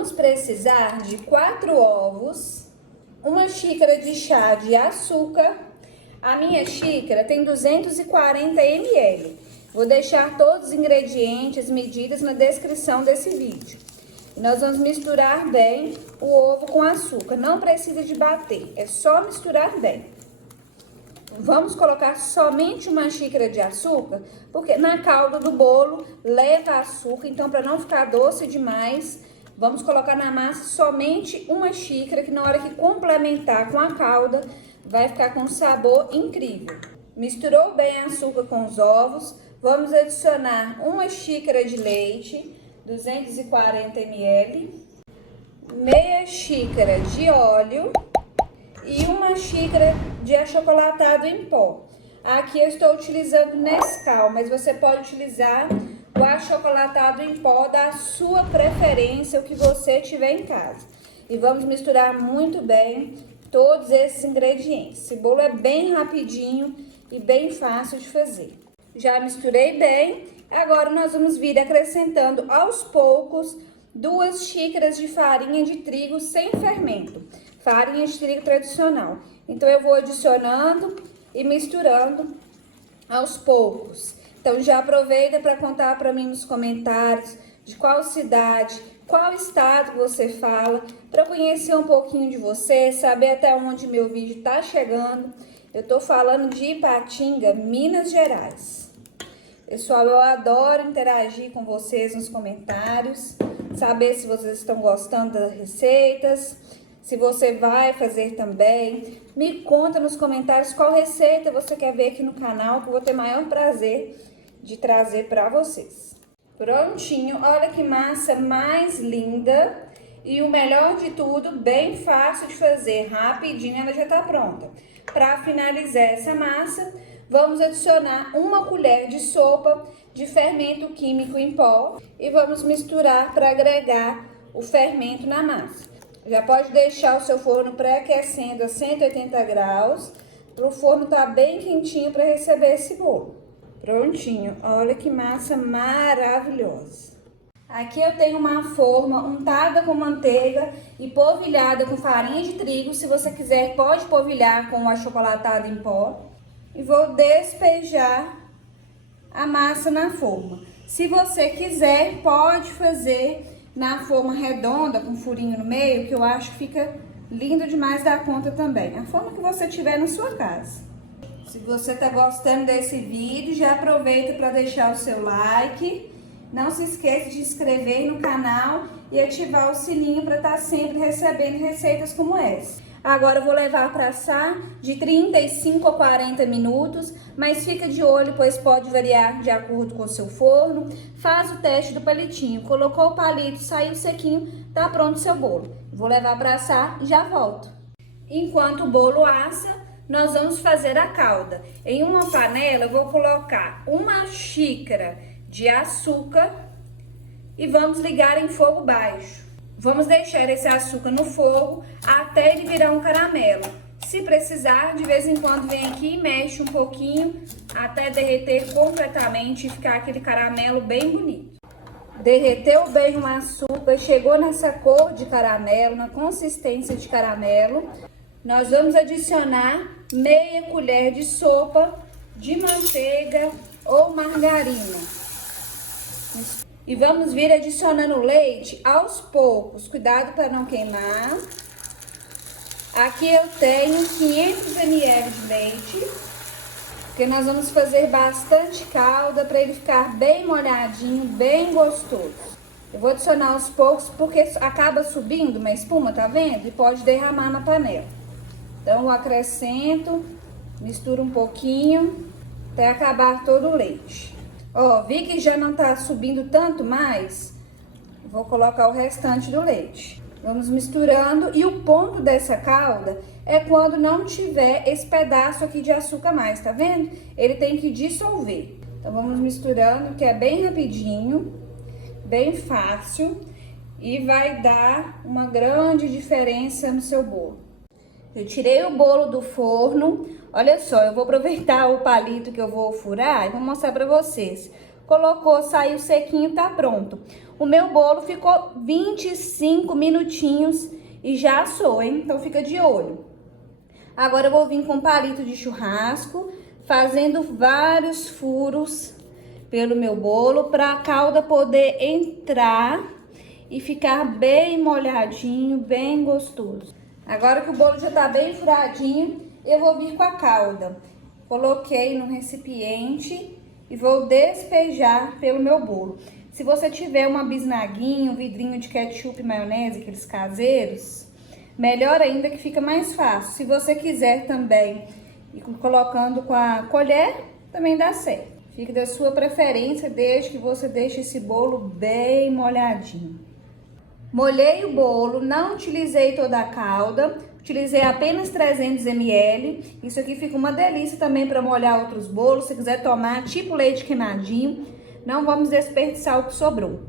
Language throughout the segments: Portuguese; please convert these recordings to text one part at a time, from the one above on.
Vamos precisar de 4 ovos, 1 xícara de chá de açúcar. A minha xícara tem 240 ml. Vou deixar todos os ingredientes, medidas na descrição desse vídeo. E nós vamos misturar bem o ovo com açúcar. Não precisa de bater, é só misturar bem. Vamos colocar somente 1 xícara de açúcar, porque na calda do bolo leva açúcar, então para não ficar doce demais, vamos colocar na massa somente 1 xícara, que na hora que complementar com a calda, vai ficar com um sabor incrível. Misturou bem açúcar com os ovos, vamos adicionar 1 xícara de leite, 240 ml, meia xícara de óleo e 1 xícara de achocolatado em pó. Aqui eu estou utilizando Nescau, mas você pode utilizar o achocolatado em pó da sua preferência, o que você tiver em casa. E vamos misturar muito bem todos esses ingredientes. Esse bolo é bem rapidinho e bem fácil de fazer. Já misturei bem, agora nós vamos vir acrescentando aos poucos 2 xícaras de farinha de trigo sem fermento, farinha de trigo tradicional. Então eu vou adicionando e misturando aos poucos. Então já aproveita para contar para mim nos comentários de qual cidade, qual estado você fala, para conhecer um pouquinho de você, saber até onde meu vídeo está chegando. Eu tô falando de Ipatinga, Minas Gerais. Pessoal, eu adoro interagir com vocês nos comentários, saber se vocês estão gostando das receitas, se você vai fazer também. Me conta nos comentários qual receita você quer ver aqui no canal, que eu vou ter maior prazer de trazer para vocês. Prontinho, olha que massa mais linda e o melhor de tudo, bem fácil de fazer, rapidinho ela já tá pronta. Para finalizar essa massa, vamos adicionar 1 colher de sopa de fermento químico em pó e vamos misturar para agregar o fermento na massa. Já pode deixar o seu forno pré-aquecendo a 180 graus, para o forno estar bem quentinho para receber esse bolo. Prontinho, olha que massa maravilhosa. Aqui eu tenho uma forma untada com manteiga e polvilhada com farinha de trigo. Se você quiser, pode polvilhar com o achocolatado em pó. E vou despejar a massa na forma. Se você quiser, pode fazer na forma redonda, com furinho no meio, que eu acho que fica lindo demais da conta também. A forma que você tiver na sua casa. Se você tá gostando desse vídeo, já aproveita para deixar o seu like. Não se esqueça de se inscrever no canal e ativar o sininho para estar sempre recebendo receitas como essa. Agora eu vou levar para assar de 35 a 40 minutos, mas fica de olho, pois pode variar de acordo com o seu forno. Faz o teste do palitinho, colocou o palito, saiu sequinho, tá pronto o seu bolo. Vou levar para assar e já volto. Enquanto o bolo assa, nós vamos fazer a calda. Em uma panela eu vou colocar 1 xícara de açúcar e vamos ligar em fogo baixo. Vamos deixar esse açúcar no fogo até ele virar um caramelo. Se precisar, de vez em quando vem aqui e mexe um pouquinho até derreter completamente e ficar aquele caramelo bem bonito. Derreteu bem o açúcar, chegou nessa cor de caramelo, na consistência de caramelo. Nós vamos adicionar meia colher de sopa de manteiga ou margarina. E vamos vir adicionando leite aos poucos, cuidado para não queimar. Aqui eu tenho 500 ml de leite, porque nós vamos fazer bastante calda para ele ficar bem molhadinho, bem gostoso. Eu vou adicionar aos poucos porque acaba subindo uma espuma, tá vendo? E pode derramar na panela. Então eu acrescento, misturo um pouquinho até acabar todo o leite. Ó, vi que já não tá subindo tanto mais, vou colocar o restante do leite. Vamos misturando e o ponto dessa calda é quando não tiver esse pedaço aqui de açúcar mais, tá vendo? Ele tem que dissolver. Então vamos misturando, que é bem rapidinho, bem fácil e vai dar uma grande diferença no seu bolo. Eu tirei o bolo do forno, olha só, eu vou aproveitar o palito que eu vou furar e vou mostrar pra vocês. colocou, saiu sequinho, tá pronto. O meu bolo ficou 25 minutinhos e já assou, hein? Então fica de olho. Agora eu vou vir com palito de churrasco, fazendo vários furos pelo meu bolo, para a calda poder entrar e ficar bem molhadinho, bem gostoso. Agora que o bolo já tá bem furadinho, eu vou vir com a calda. Coloquei no recipiente e vou despejar pelo meu bolo. Se você tiver uma bisnaguinha, um vidrinho de ketchup e maionese, aqueles caseiros, melhor ainda, que fica mais fácil. Se você quiser também ir colocando com a colher, também dá certo. Fica da sua preferência, desde que você deixe esse bolo bem molhadinho. Molhei o bolo, não utilizei toda a calda, utilizei apenas 300 ml. Isso aqui fica uma delícia também para molhar outros bolos. Se quiser tomar, tipo leite queimadinho, não vamos desperdiçar o que sobrou.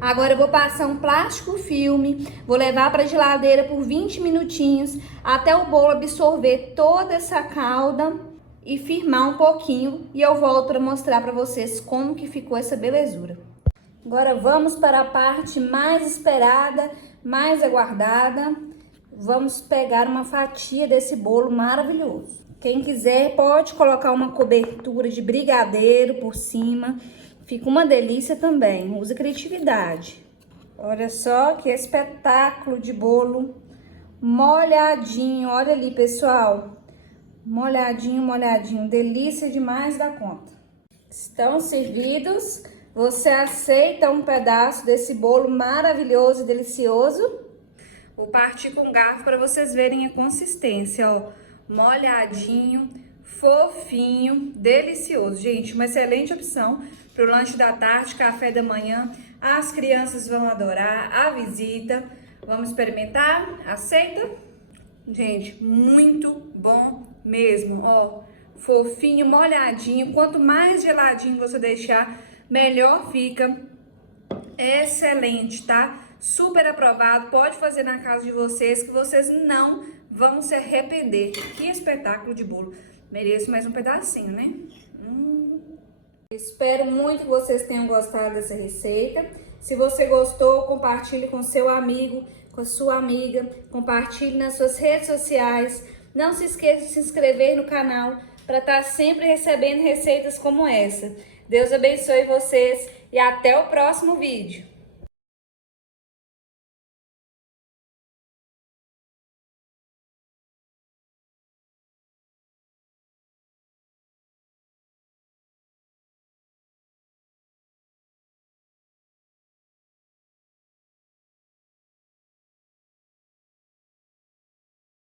Agora eu vou passar um plástico filme, vou levar para a geladeira por 20 minutinhos, até o bolo absorver toda essa calda e firmar um pouquinho, e eu volto para mostrar para vocês como que ficou essa belezura. Agora vamos para a parte mais esperada, mais aguardada. Vamos pegar uma fatia desse bolo maravilhoso. Quem quiser pode colocar uma cobertura de brigadeiro por cima, fica uma delícia também, usa criatividade. Olha só que espetáculo de bolo, molhadinho, olha ali pessoal. Molhadinho, molhadinho, delícia demais da conta. Estão servidos. Você aceita um pedaço desse bolo maravilhoso e delicioso? Vou partir com garfo para vocês verem a consistência, ó. Molhadinho, fofinho, delicioso. Gente, uma excelente opção para o lanche da tarde, café da manhã. As crianças vão adorar, a visita. Vamos experimentar? Aceita? Gente, muito bom mesmo, ó, fofinho, molhadinho. Quanto mais geladinho você deixar, melhor fica. Excelente, tá? Super aprovado, pode fazer na casa de vocês, que vocês não vão se arrepender. Que espetáculo de bolo. Mereço mais um pedacinho, né? Espero muito que vocês tenham gostado dessa receita. Se você gostou, compartilhe com seu amigo, com a sua amiga, compartilhe nas suas redes sociais. Não se esqueça de se inscrever no canal para estar sempre recebendo receitas como essa. Deus abençoe vocês e até o próximo vídeo.